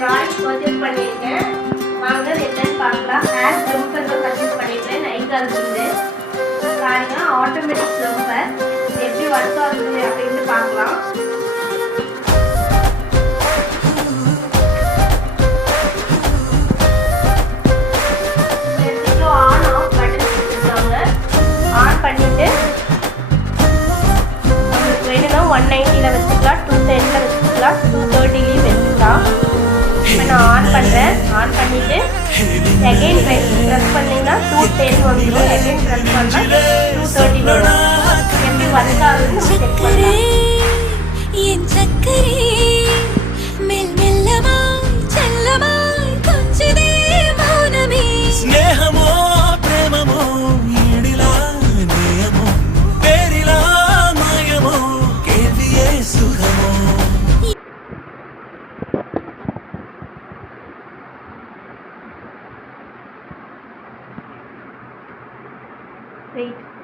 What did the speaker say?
Drawing purchase பண்ணியிருக்கேன். வாங்க என்னன்னு பார்க்கலாம். ஹேர் ப்ளம்பர் பர்ச்சேஸ் பண்ணியிருக்கேன். நைக்காலேருந்து பாருங்க. ஆட்டோமேட்டிக் ப்ளம்பர் எப்படி ஒர்க் ஆகுது அப்படின்னு பார்க்கலாம். ஆன் ஆஃப் பட்டன் கொடுத்துருக்காங்க. ஆன் பண்ணிட்டு உங்களுக்கு வேணும்னா 190ல் வச்சுக்கலாம், 210ல் வச்சுக்கலாம், 230லையும் வச்சுக்கலாம். இப்போ நான் ஆன் பண்ணுறேன். ஆன் பண்ணிவிட்டு செகண்ட் ப்ரெஸ் பண்ணிங்கன்னா 210 வந்துடும். செகண்ட் ப்ரெஸ் பண்ணால் 230 வரும். எப்படி ஒர்க் ஆகுதுன்னு செக் பண்ணலாம். Wait.